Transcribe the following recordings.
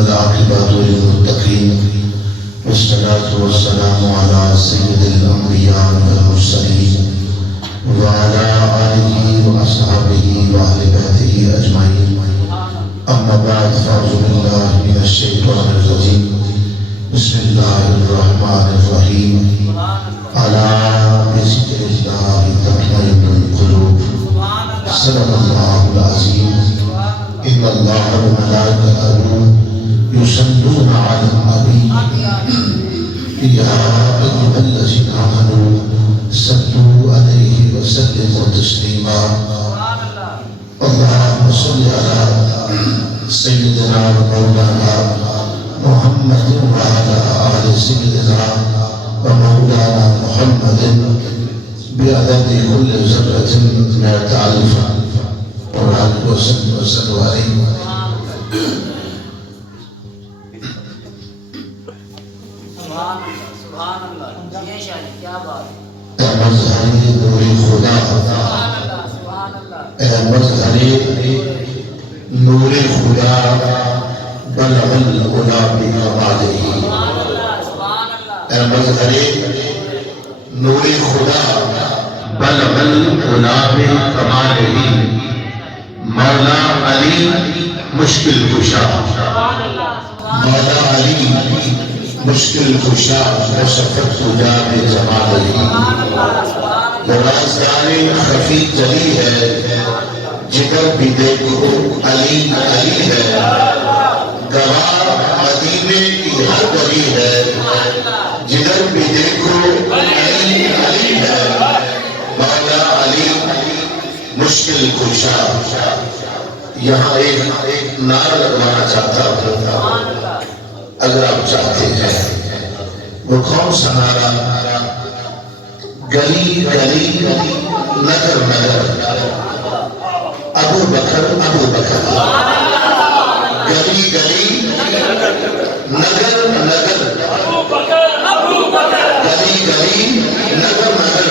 والعاقبة للمتقين والصلاة والسلام على سيد الأنبياء والمرسلين وعلى آله وأصحابه وأهل بيته أجمعين. أما بعد فأعوذ بالله من الشيطان الرجيم. بسم الله الرحمن الرحيم. ألا بذكر الله تطمئن القلوب. صدق الله العظيم. إن الله وملائكته يصلون على النبي يا أيها الذين آمنوا صلوا عليه وسلموا تسليما. اللهم صل على سيدنا ومولانا محمد وعلى آل سيدنا ومولانا محمد بعدد كل ذرة مئة ألف وآله وسلم عليه. مظہری نور خدا، اے مظہری نور خدا بلغ العلا بکمالہ. اے مظہری نور خدا بلغ العلا بکمالہ. مولا علی مشکل کشا، مولا علی مشکل کشا وشفت خدا بجمالہ. رازداری خفی جلی ہے، جدھر بھی دیکھو علی علی ہے. گواہ مدینے کی ہر گلی ہے، جدھر بھی دیکھو علی علی ہے. مولا علی مشکل کشا. یہاں ایک نعرہ لگوانا چاہتا ہوں، اگر آپ چاہتے ہیں. وہ کون سا نعرہ؟ گلی گلی نگر نگر ابو بکر ابو بکر. گلی گلی نگر نگر گلی گلی نگر نگر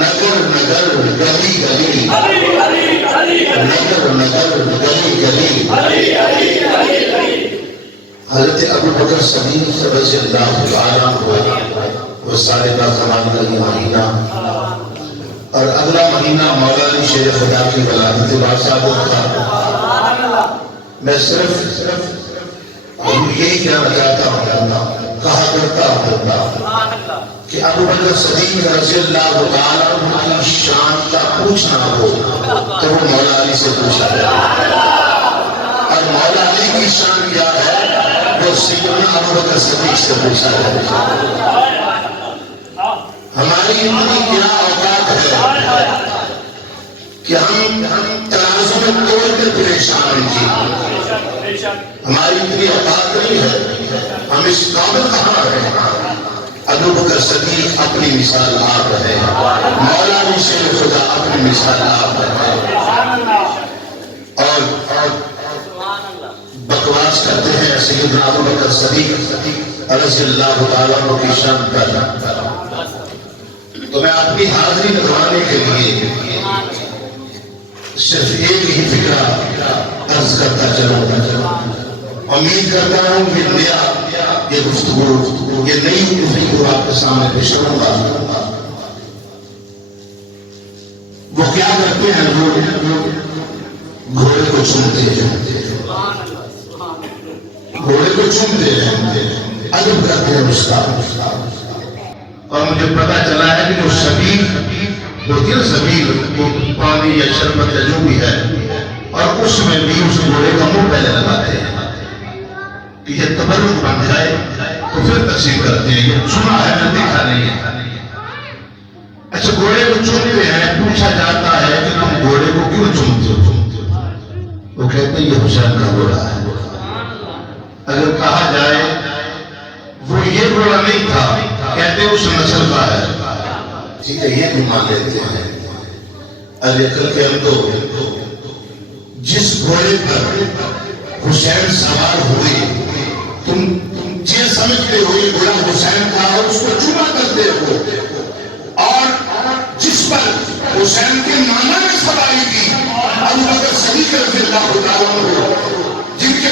نگر نگر گلی گلی نگر نگر گلی گلی. حضرت ابو بکر صدیق رضی اللہ عنہ وہ صادقہ زمان کا یہ مہینہ، اور اگلا مہینہ مولا علی شیر خدا کی ولادت بارصادق تھا. میں صرف یہی کہنا چاہتا ہوں، کہا کرتا ہوں کہ ابو بکر صدیق رضی اللہ عنہ کی شان کا پوچھنا ہو تو وہ مولا علی سے پوچھا جائے، اور مولا علی کی شان کیا ہے وہ سیدنا ابو بکر صدیق سے پوچھا جائے. ہماری اتنی کیا اوقات ہے کہ ہم ترازو میں توڑ کے پریشان ہیں. ہماری اتنی اوقات نہیں ہے. ہم اس قابل کہاں ہیں؟ ابو بکر صدیق اپنی مثال آپ ہے، مولا علی شیر خدا اپنی مثال آپ ہے. اور بکواس کرتے ہیں سیدنا ابو بکر صدیق رضی اللہ عنہ کی شان پر. تو میں اپنی حاضری نبھانے کے لیے صرف ایک ہی فکرہ عرض کرتا چلوں. امید کرتا ہوں کہ یہ گفتگو یہ نئی گفتگو آپ کے سامنے پیش کروں گا. وہ کیا کرتے ہیں؟ گھوڑے کو چومتے ہیں، گھوڑے کو چومتے ہیں، ادب کرتے ہیں اس کا. اور مجھے پتا چلا ہے کہ جو سبیل ہوتی ہے، سبیل وہ پانی یا شربت یا جو بھی ہے، اور اس میں بھی اس گھوڑے کا منہ پہلے لگاتے ہیں کہ یہ تبرک بن جائے تو پھر تقسیم کرتے ہیں. یہ سنا ہے، میں دیکھا نہیں ہے. اچھا، گھوڑے کو چومتے ہیں. پوچھا جاتا ہے کہ تم گھوڑے کو کیوں چومتے ہو؟ وہ کہتے ہیں یہ حسین کا گھوڑا ہے. اگر کہا جائے وہ یہ گھوڑا نہیں تھا، کہتے اس نسل کا ہے، ٹھیک ہے، یہ بھی مان لیتے ہیں. ارے کل کے ہم تو جس گھوڑے پر حسین سوار ہوئے تم یہ سمجھتے ہو یہ گھوڑا حسین کا اور اس کو چوما کرتے ہو، اور جس پر حسین کے نانا نے سواری کی ابو بکر صدیق رضی اللہ عنہ، جن کے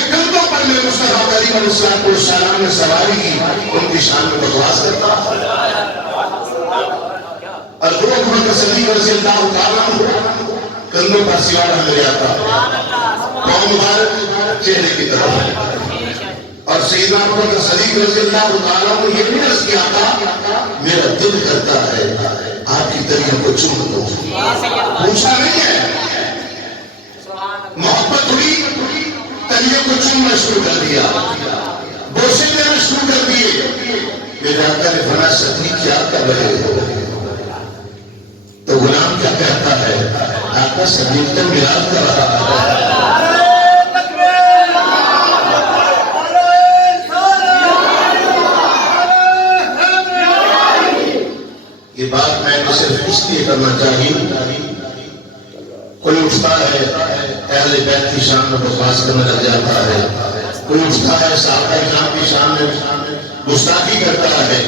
علیہ السلام نے سواری کی ان کی شان میں بکواس کرتا اور ابو بکر صدیق رضی اللہ تعالیٰ عنہ کندھوں پر سوار لے آتا پاؤں مبارک چہرے کی طرف اور سیدنا ابو بکر صدیق رضی اللہ تعالیٰ عنہ یہ بھی عرض کیا تھا میرا دل کرتا ہے آپ کی تلیوں کو چوم دو پوچھا نہیں ہے محبت ہوئی تلیوں کو چومنا شروع کر دیا بوسے دینا شروع کر دیے میرے آقا نے فرمایا صدیق کیا کر رہے ہو تو غلام کیا کہتا ہے آقا صدیق تو میراث کر رہا ہے یہ بات میں نے صرف اس لیے کرنا چاہیے کوئی اٹھتا ہے اہل بیت کی شان میں بکواس کرنے لگ جاتا ہے کوئی اٹھتا ہے صحابہ کرام کی شان میں گستاخی کرتا ہے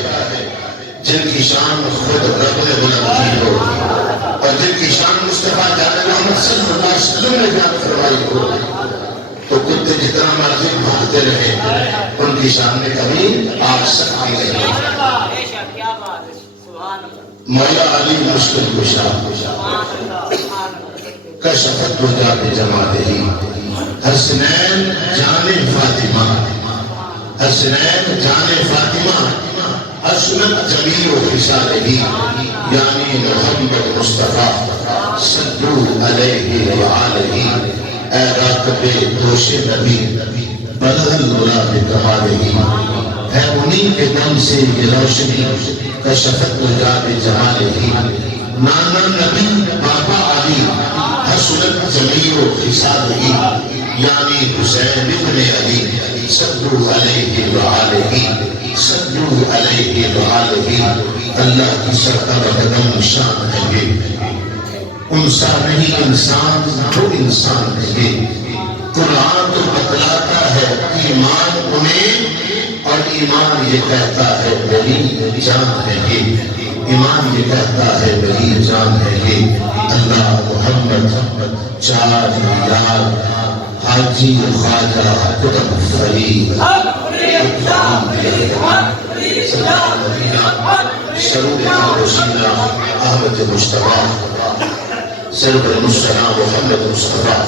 جن کی شان خود رب نے بلند کی ہو اور جن کی شان مصطفیٰ جان محمد صلی اللہ علیہ وسلم نے بیان فرمائی ہو تو کتے جتنا مرضی بھاگتے رہے ان کی شان میں کبھی آ سکتی نہیں مولا علی مشکل کشا کشفت رجا بجمالہ حسنین جان فاطمہ حسنین جان فاطمہ حسنت جمیل و خصالہ یعنی محمد مصطفیٰ صلو علیہ وآلہ اے راکب دوش نبی بلغ الغلا بکمالہ ہے انہی کے دم سے یہ روشنی کشفت رجا بجمالہ نانا نبی بابا علی حسنت جمیل و خصالہ یعنی حسین ابن علی صلو علیہ وآلہ صلو علیہ وآلہ اللہ کی سرکار قدم شان ہے یہ انسا نہیں انسان جو انسان ہے یہ قرآن تو بتلاتا ہے ایمان انہیں اور ایمان یہ کہتا ہے ولی جان ہے یہ ایمان یہ کہتا ہے ولی جان ہے یہ اللہ محمد چار یار حاجی خواجہ قطب فرید سرور حسینہ احمد مصطفیٰ سرور مسلم محمد مصطفیٰ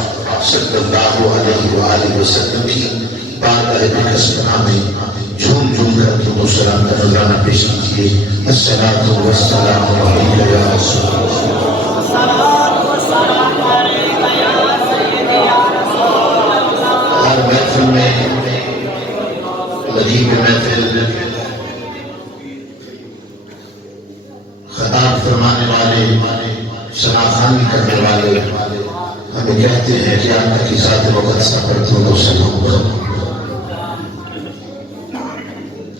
صلی اللہ علیہ وآلہ وسلم کی بارگاہ بقصدہ میں جھوم جھوم کر کے مسلم کا نظرانہ پیش کیجئے الصلاۃ والسلام علیکہ یا رسول اللہ ہر محفل میں لذیذ محفل خطاب فرمانے والے شناخانی کرنے والے ہمیں کہتے ہیں کہ آپ کی ذات مقدسہ پر دونوں سلام کرو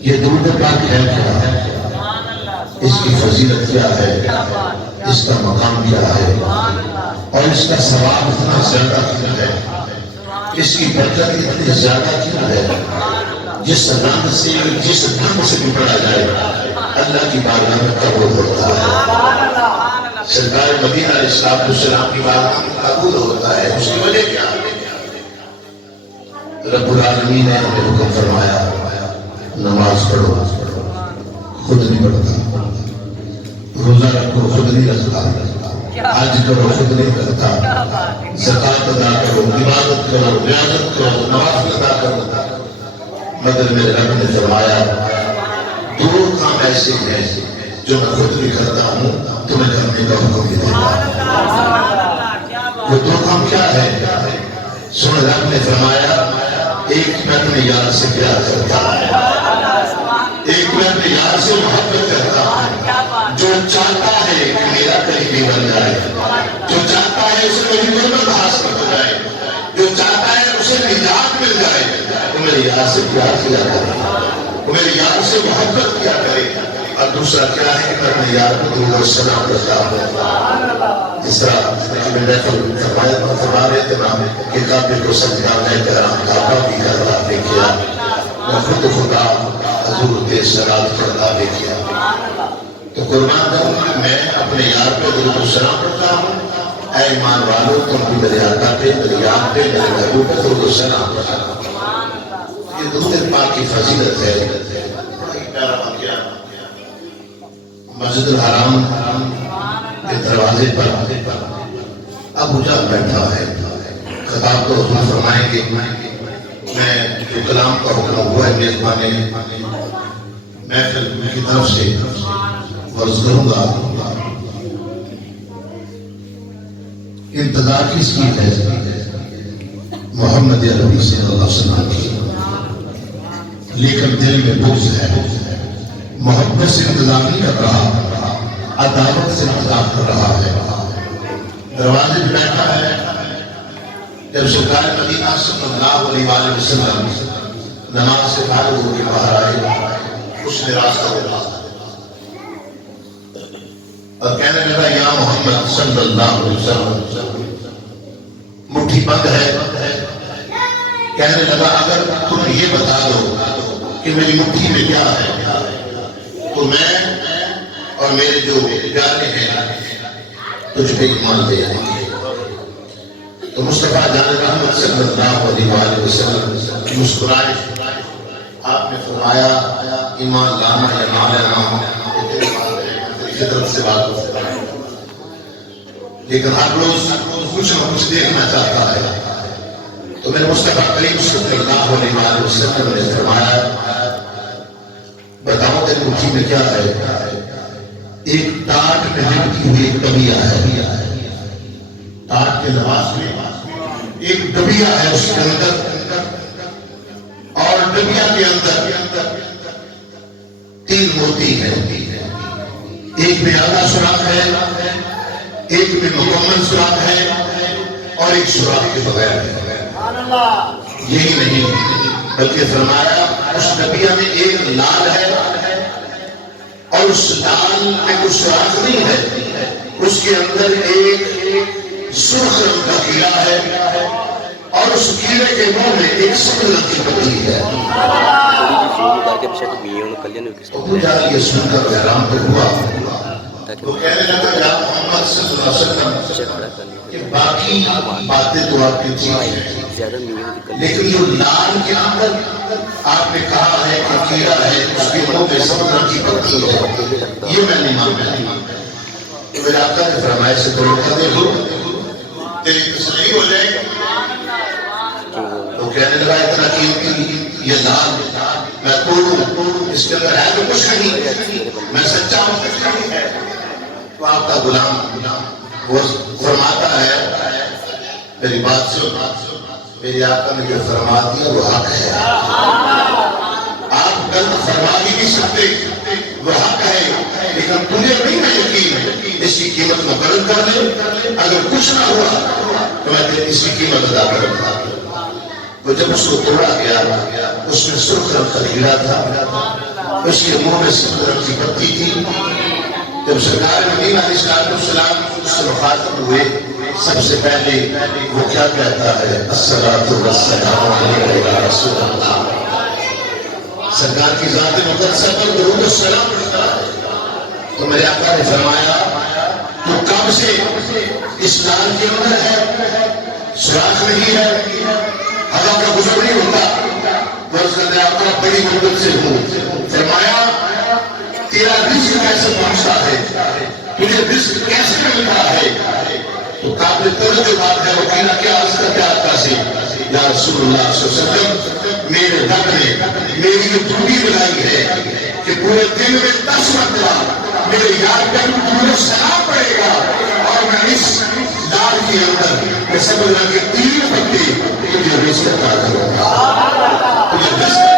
یہ درود پاک ہے کیا اس کی فضیلت کیا ہے اس کا مقام کیا ہے اور اس کا ثواب اتنا زیادہ کیا ہے اس کی برکت اتنی زیادہ کیا ہے جس رنگ سے جس ڈھنگ سے بھی پڑھا جائے اللہ کی بارگاہ میں قبول ہوتا ہے سرکار مدینہ علیہ السلام کی بارگاہ میں قبول ہوتا ہے اس کی وجہ کیا رب العالمین نے ہمیں حکم فرمایا نماز پڑھو خود نہیں پڑھتا روزہ رکھو خود نہیں رکھتا حج کرو خود نہیں کرتا زکوٰۃ ادا کرو عبادت کرو ریاضت کرو نوافل ادا کرو مگر میرے رب نے فرمایا دو کام ایسے ہیں جو میں خود بھی کرتا ہوں تمہیں کرنے کا حکم بھی دیتا وہ دو کام کیا ہے سن رب نے فرمایا ایک میں اپنے یار سے پیار کرتا ہوں ایک میں اپنے یار سے محبت کرتا ہوں جو چاہتا ہے کہ میرا قریبی بن جائے جو چاہتا ہے اسے میری غربت حاصل ہو جائے جو چاہتا ہے اسے نجات مل جائے وہ میرے یار سے پیار کیا کرے وہ میرے یار سے محبت کیا کرے اور دوسرا کیا ہے کہ میں اپنے یار کو درود و سلام کرتا ہوں تیسرا میں فرما رہے تھے کہ کعبے کو سجدہ میں کرام کعبہ بھی کرتا بھی کیا میں خود خدا حضور کے صلاۃ کرتا بھی کیا تو قربان جاؤں کہ میں اپنے یار پہ درود و سلام کرتا ہوں اے ایمان والو تم بھی میرے آقا پہ میرے یار پہ میرے محبوب پہ درود و سلام کرتا ہوں یہ درود پاک کی فضیلت ہے. بڑا ہی پیارا واقعہ. مسجد الحرام کے دروازے پر ابو جہل بیٹھا ہے. خطاب تو حضور فرمائیں گے. میں جو کلام کا حکم ہوا ہے میزبان محفل کی طرف سے عرض کروں گا. انتظار کس کی ہے؟ محمد عربی صلی اللہ علیہ وسلم کی. لیکن دل میں بغض ہے. محبت سے انتظار نہیں کر رہا, عداوت سے انتظار کر رہا ہے. دروازے پہ بیٹھا ہے. جب سرکار مدینہ صلی اللہ علیہ وآلہ وسلم نماز سے فارغ ہو کے باہر آئے, اس نے راستہ بولا اور کہنے لگا یا محمد صلی اللہ علیہ وسلم, مٹھی بند ہے. کہنے لگا اگر تم یہ بتا دو کہ میری مٹھی میں کیا ہے تو میں اور میرے جو پیارے ہیں تجھ پہ ایمان لے آئیں گے. تو مصطفیٰ جان رحمت صلی اللہ علیہ وآلہ وسلم مسکرائے. آپ نے فرمایا ایمان لانا یا نہ لینا فطرت سے بات ہوتا ہے, لیکن ہر روز کچھ نہ کچھ دیکھنا چاہتا ہے. تو میرے مصطفیٰ کریم صلی اللہ علیہ وآلہ وسلم نے فرمایا بتاؤ تیری مٹھی میں کیا ہے؟ ایک ٹاٹ میں لپٹی ہوئی ایک ڈبیا ہے. ٹاٹ کے لباس میں ایک ڈبیا ہے, اس کے اندر اور ڈبیا کے اندر 3 موتی ہیں. ایک میں آدھا سوراخ ہے, ایک میں مکمل سوراخ ہے اور ایک سوراخ کے بغیر ہے. یہی نہیں بلکہ فرمایا اس ڈبیا میں ایک لال ہے اور اس لال میں کچھ سوراخ نہیں ہے, اس کے اندر ایک سرخ رنگ کا کیڑا ہے اور اس کیڑے کے منہ میں ایک سبز رنگ کی پتی ہے. ابو جہل یہ سن کر حیران تو ہوا. تو کہنے لگا یا محمد صلی اللہ علیہ وسلم کہ باقی باتیں تو آپ کی ٹھیک ہیں, لیکن جو لال کے اندر آپ نے کہا ہے کہ کیڑا ہے, اس کے منہ میں سبز رنگ کی پتی ہے, یہ میں نہیں مانتا. میرے آقا نے فرمایا سے تو روکا دے لو تیری تسلی ہو جائے گی. تو کہنے لگا اتنا قیمتی یہ لال میں توڑوں, اس کے اندر ہے تو کچھ نہیں, میں سچا ہوں. تو آپ کا غلام وہ فرماتا ہے میری بات سن, میری آقا نے جو فرما دیا وہ حق ہے. آپ غلط فرما ہی نہیں سکتے, وہ حق ہے. لیکن تجھے نہیں ہے یقین, اس کی قیمت مقرر کر لے. اگر کچھ نہ ہوا تو میں اس کی قیمت ادا کروں گا. وہ جب اس کو توڑا گیا, اس میں سرخ رنگ کا کیڑا تھا, اس کے منہ میں سبز رنگ کی پتی تھی. جب سرکار مدینہ علیہ السلام اس سے مخاطب ہوئے, سب سے پہلے وہ کیا کہتا ہے؟ الصلاۃ والسلام علیک یا رسول اللہ. سرکار کی ذات مقدسہ پر درود و سلام پڑھتا ہے. تو میرے آقا نے فرمایا تو کب سے اس لال کے اندر ہے, سوراخ نہیں ہے, ہوا کا گزر نہیں ہوتا. ورنہ آقا بڑی مدت سے ہوں. فرمایا تیرا رزق کیسے پہنچتا ہے, تجھے رزق کیسے ملتا ہے؟ تو قابل توجہ بات ہے. وہ کہنا کیا عرض کرتے آقا سے, یا رسول اللہ صلی اللہ علیہ وسلم میرے رب نے میری یہ ڈیوٹی بنائی ہے کہ پورے دن میں 10 مرتبہ میرے یاد پر درود سلام پڑے گا, اور میں اس لال کے اندر میں سب اللہ کے 3 پتے تجھے رزق عطا کروں گا. تجھے رزق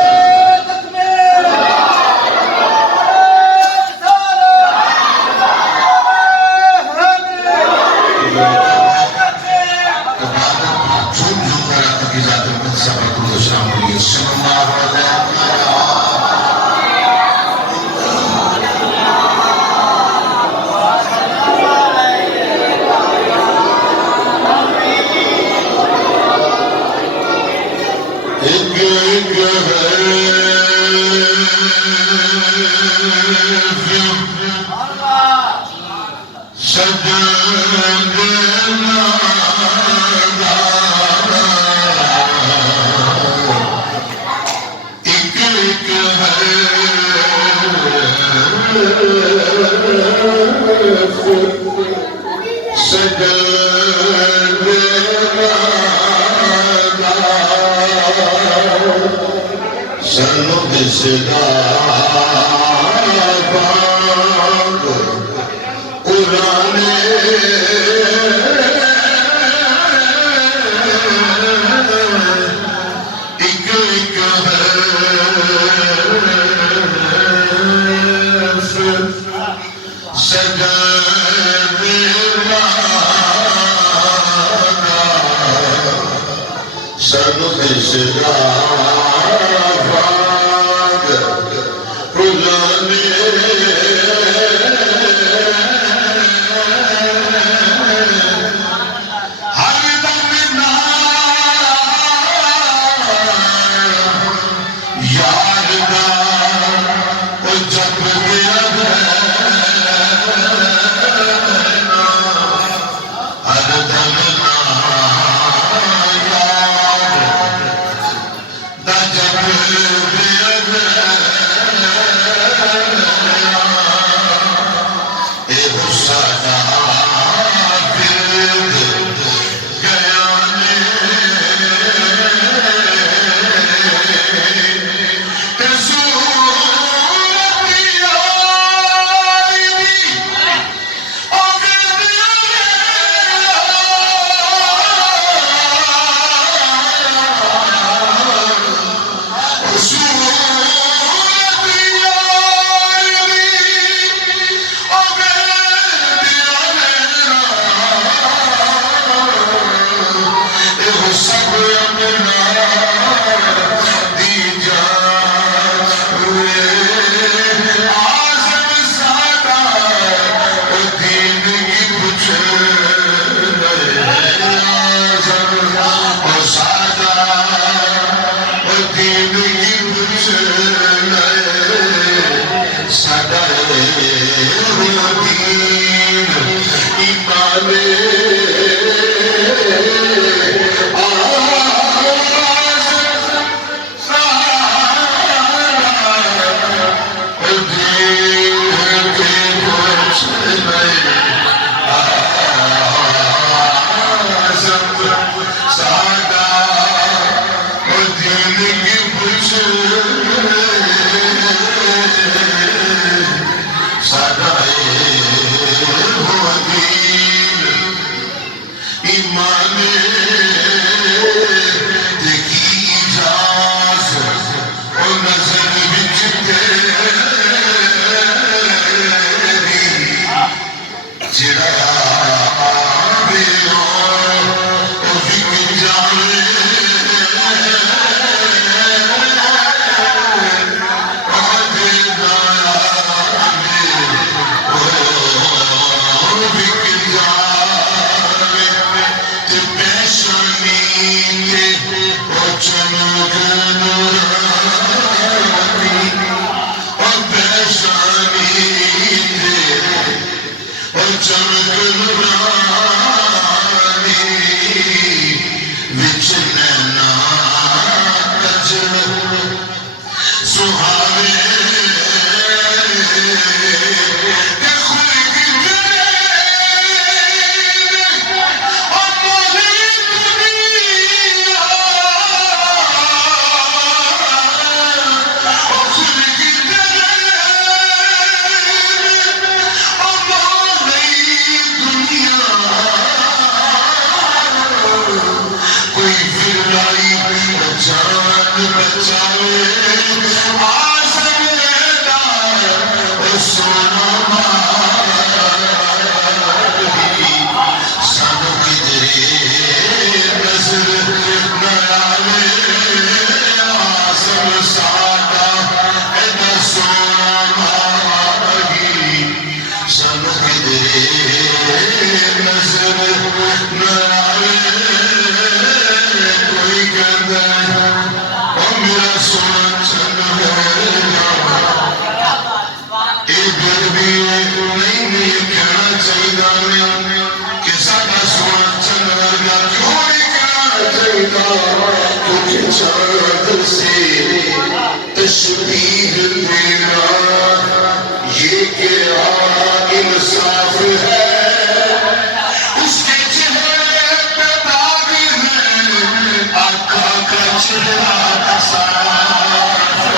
سانو کسے دا پاک قرآن ایک ایک حرف سجانے والا سانو کسے دا پاک قرآن تشبیہ تیرا یہ کیا انصاف ہے، اس کے چہرے پہ داغ ہے آقا کا چہرہ صاف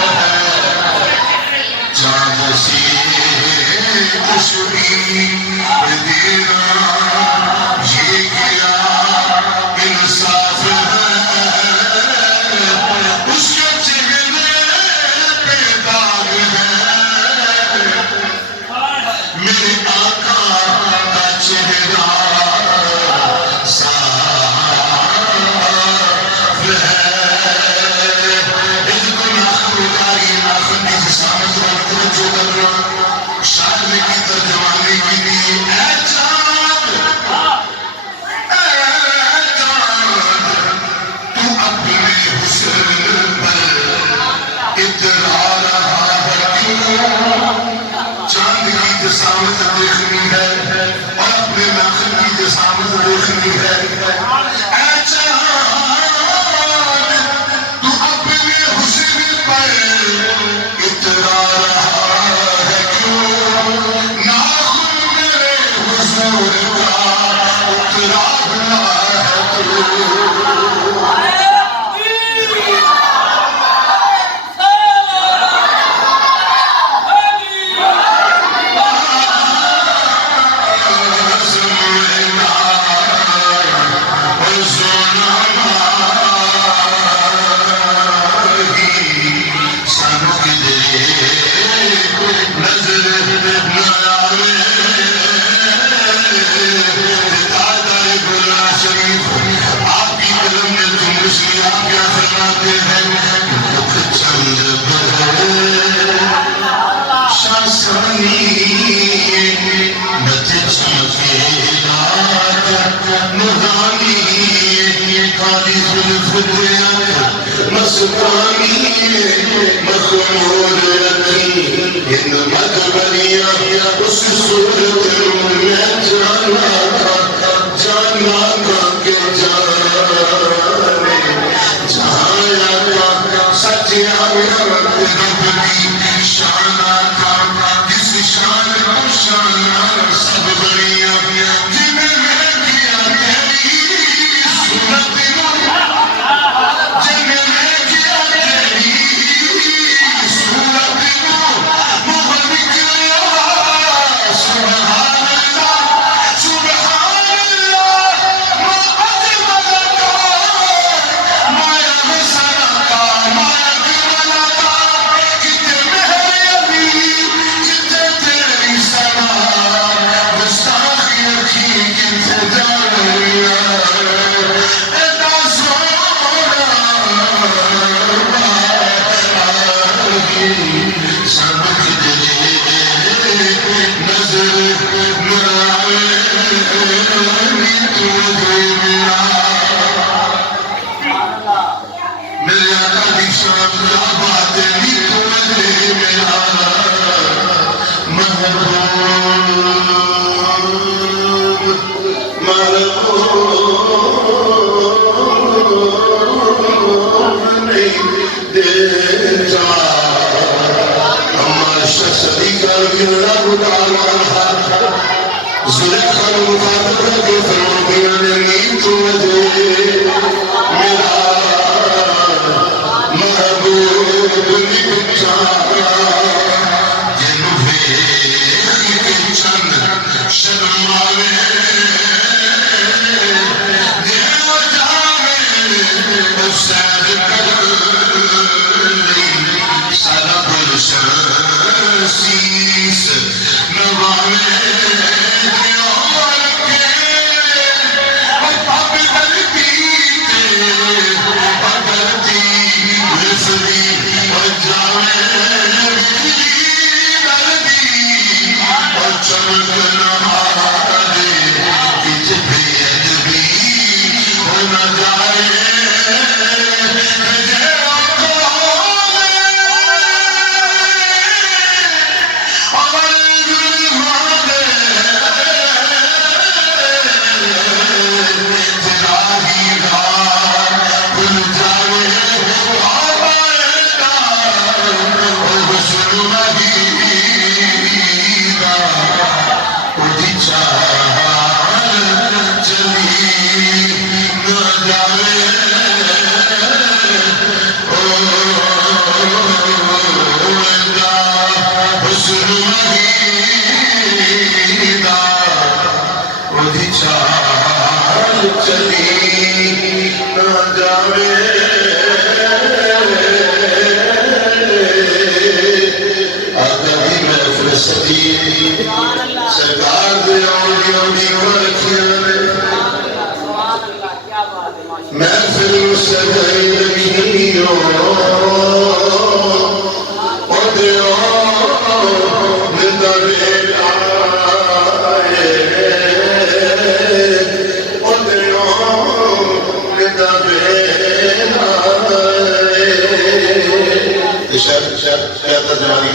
اتنا رہا ہے کیوں چاند کی جسامت دیکھنی ہے اور اپنے ناخن کی جسامت دیکھنی ہے اے چاند تو اپنے حسن پر اتنا رہا ہے کیوں ناخن میرے حضور کا اترا رہا ہے کیوں اس صورت میں جانا کہ جانے سچیا رب کی شانہ کا کس شان کو شانہ سب بڑیا جنہیں میں کیا تیری سنت جنہیں میں کیا تیری سنت محمد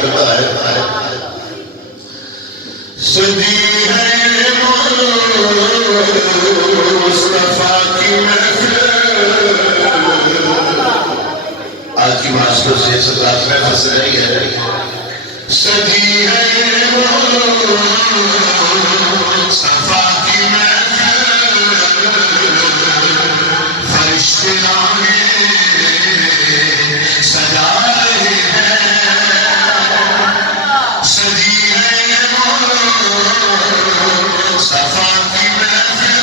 کرتا ہے سجی ہے مصطفیٰ کی محفل آج کی ماسٹر سے سکرات میں پھنس رہی ہے سجی ہے مصطفیٰ کی محفل فرشتے آگے سجا رہے ہیں سجی ہے مصطفیٰ کی محفل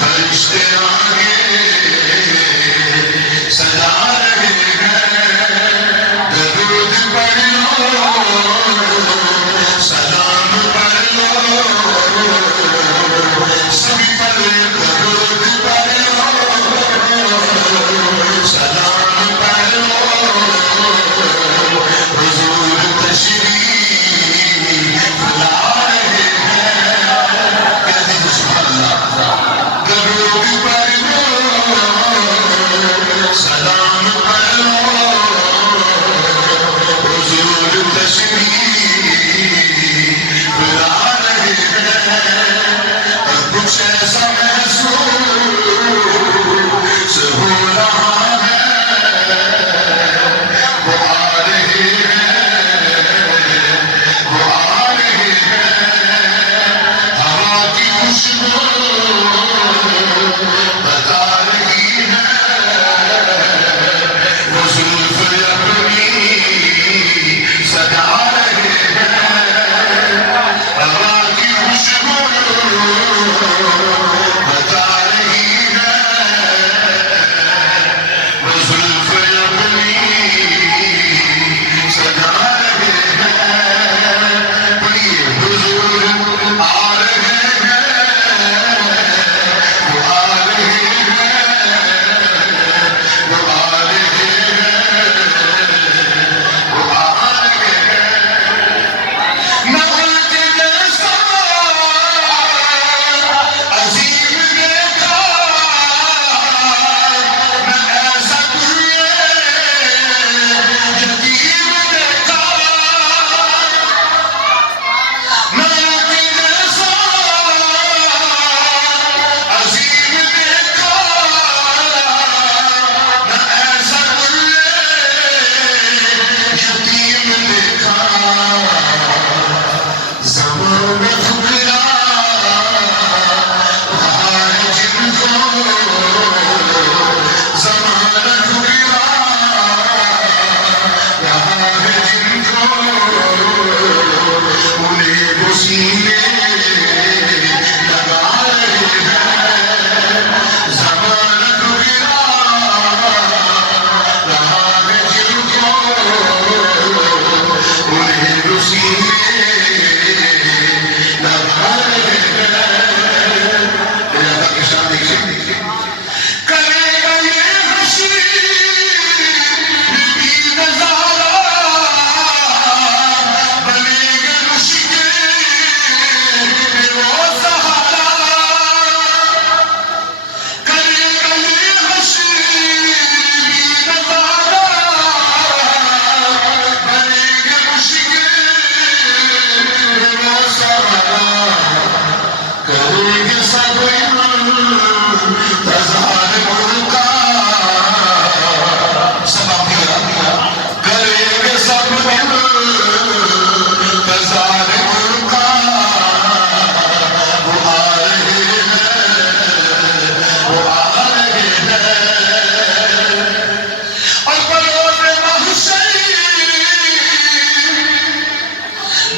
فرشتے آگے سجا رہے ہیں درود پڑھ لو سلام پڑھ لو سبھی پڑھ درود پڑھ لو سلام پڑھ لو حضور تشریف لا رہے ہیں کہہ دیجیے سبحان اللہ درود پڑھ لو سلام پڑھ لو حضور تشریف لا رہے ہیں اور کچھ ایسا محسوس ہو رہا ہے وہ آ رہے ہیں وہ آ رہے ہیں ہوا کی خوشبو بتا رہی ہے وہ زلف اپنی سجا رہے ہیں ہوا کی خوشبو بتا رہی ہے وہ زلف اپنی سجا رہے ہیں پڑھیے حضور آ رہے ہیں وہ آ رہے ہیں وہ آ رہے ہیں وہ آ رہے ہیں نہ ان کے جیسا عظیم دیکھا نہ ایسا کوئی یتیم دیکھا نہ ان کے جیسا عظیم دیکھا نہ ایسا کوئی یتیم دیکھا زمانہ ٹھکرا رہا ہے جن کو زمانہ ٹھکرا رہا ہے جن کو انہیں وہ سینے لگا رہے ہیں زمانہ ٹھکرا رہا ہے جن کو انہیں وہ سینے لگا رہے ہیں اللہ کی شان دیکھیے کرے گا یہ حشیر بھی نظارہ بنے گا مشکل وہ سہارا کرے گا یہ حشیر بھی نظارہ بنے گا مشکل وہ سہارا کریں گے سب تزار ملکا سب آپ کریں گے سب تزار ملکا وہ آ رہے ہیں وہ آ رہے ہیں اور بروز محشر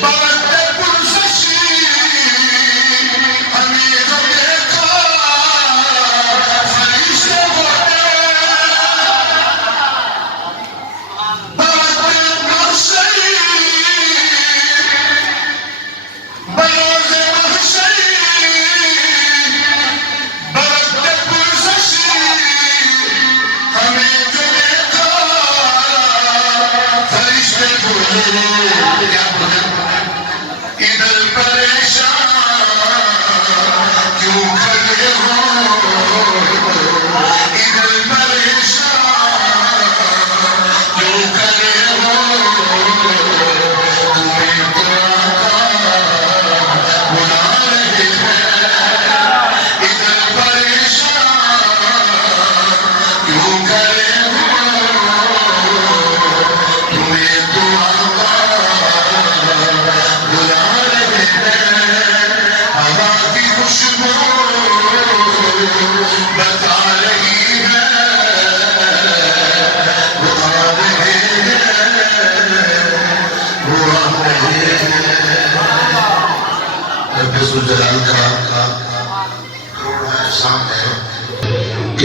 برت پرسشی ہمیں جو دیکھا فرشتے ہوتے برت محشر بروز محشر برت پرسشی ہمیں جو دیکھا فرشتے ہوتے کیا بولے ادھر پریشان کیوں کھڑے ہو ادھر پریشان کیوں کھڑے ہو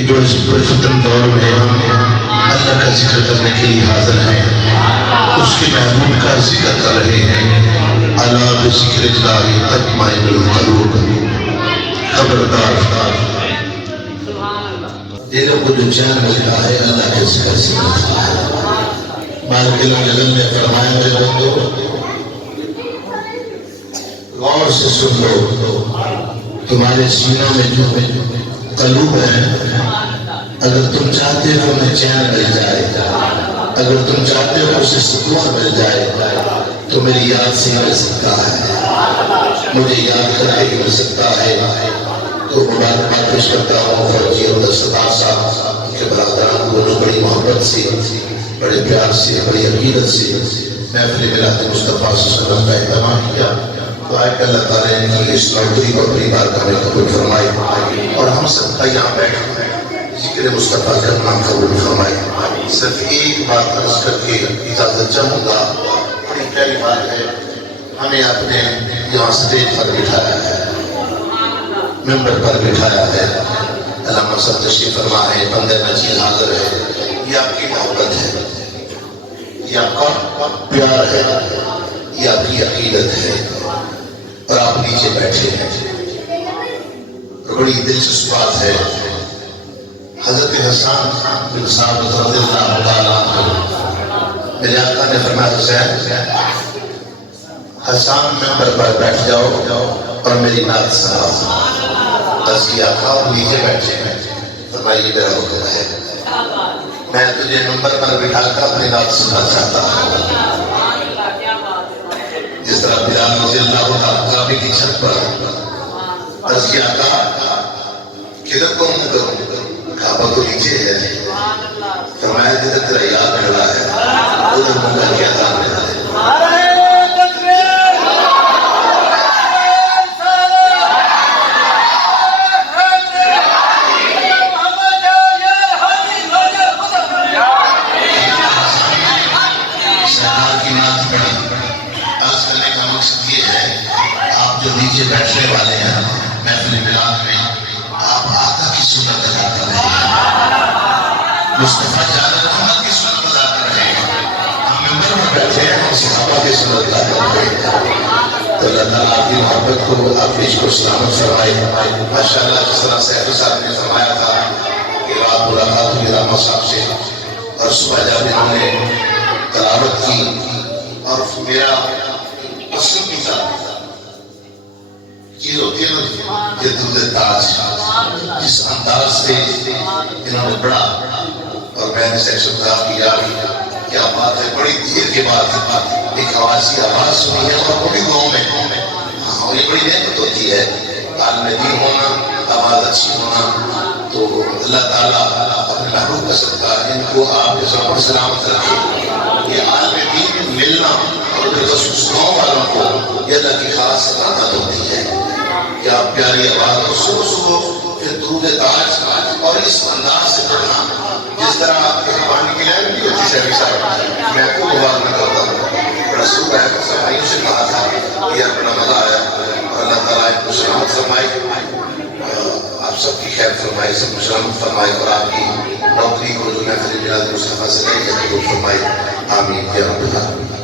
جو اس پرفتن دور میں ہم اللہ کا ذکر کرنے کے لیے حاضر ہیں، اس کے محبوب کا ذکر کر رہے ہیں۔ الا بذکر اللہ تطمئن القلوب، خبردار دلوں کو جو چین ملتا ہے اللہ کے ذکر سے ملتا ہے۔ مالک العلم نے فرمایا میرے بندو غور سے سن لو، تمہارے سینوں میں جو قلوب ہے، اگر تم چاہتے ہو انہیں چین مل جائے، اگر تم چاہتے ہو اسے سکون مل جائے تو میری یاد سے مل سکتا ہے، مجھے یاد کر کے مل سکتا ہے۔ تو مبارکباد پیش کرتا ہوں فوجی عبدالستار صاحب کے برادران کو جو بڑی محبت سے، بڑے پیار سے، بڑی عقیدت سے محفل میلاد مصطفیٰ صلی اللہ علیہ وسلم کا اہتمام کیا۔ دعا کہ اللہ تعالیٰ ان کی اس نوکری کو اپنی بارگاہ میں قبول فرمائے اور ہم سب کا یہاں بیٹھ ذکر مصطفیٰ کا نام قبول فرمائے۔ صرف ایک بات عرض کر کے اجازت چاہوں گا، بڑی پیاری بات ہے، ہمیں اپنے یہاں اسٹیج پر بٹھایا ہے، ممبر پر بٹھایا ہے، علامہ صاحب تشریف فرما ہے، بندہ نجیل حاضر ہے، یہ آپ کی محبت ہے، یہ آپ کا پیار ہے، یہ آپ کی عقیدت ہے، اور آپ نیچے بیٹھے ہیں۔ اور بڑی دلچسپ بات ہے، حضرت حسان بن ثابت رضی اللہ تعالیٰ عنہ، میرے آقا نے فرمایا حسین حسان ممبر پر بیٹھ جاؤ اور میری نعت سناؤ۔ بس کیا آقا نیچے بیٹھے ہیں، فرمایا یہ میرا حکم ہے، میں تجھے ممبر پر بٹھا کر اپنی نعت سننا چاہتا ہوں۔ جس طرح بلال رضی اللہ تعالیٰ کعبے کی چھت پر عرض کیا آقا کدھر کو منہ کروں، کعبہ تو نیچے ہے، فرمایا جدھر تیرا یاد کھڑا ہے ادھر منہ کر کے اذان دینا ہے۔ نیچے بیٹھنے والے ہیں محفل میلاد میں، آپ آقا کی سنت ادا کر رہے ہیں، مصطفیٰ جان محمد کی سنت ادا کر رہے ہیں، ہم ممبر میں بیٹھے ہیں، ہم صحابہ کی سنت ادا کر رہے ہیں۔ تو اللہ تعالیٰ آپ کی محبت کو، آپ کی عشق کو سلامت فرمائے۔ ماشاءاللہ جس طرح سیف صاحب نے فرمایا تھا کہ رات ملاقات ہوئی علامہ صاحب سے اور صبح جب انہوں نے تلاوت کی اور میرا پسندیدہ چیز ہوتی ہے نا یہ دودھ تاج، جس انداز سے انہوں نے پڑھا اور میں نے سیکشن صاحب کی یاد کیا بات ہے، بڑی دیر کے بعد ایک آواز کی آواز سنی ہے اور وہ بھی گاؤں میں، ہاں یہ بڑی نعمت ہوتی ہے عالم دین ہونا، آواز اچھی ہونا۔ تو اللہ تعالیٰ اپنے محبوب کا صدقہ ان کو آپ کے سب پر سلامت رکھے۔ یہ عالم دین ملنا اور بالخصوص گاؤں والوں کو یہ اللہ کی خاص رحمت ہوتی ہے۔ کیا پیاری آواز اور صبح صبح پھر درود تاج اور اس انداز سے پڑھنا، جس طرح آپ کے پانی کی لائن بھی ہوتی ہے صاحب، میں آپ کو مبارک کرتا ہوں، بڑا صبح ہے صحابیوں سے کہا تھا، یہ بڑا مزہ آیا اور اللہ تعالیٰ ان کو سلامت فرمائے، آپ سب کی خیر فرمائے، سب کو سلامت فرمائے اور آپ کی نوکری کو جو محفل میلاد مصطفیٰ سے لے کے قبول فرمائے، آمین یا رب العالمین۔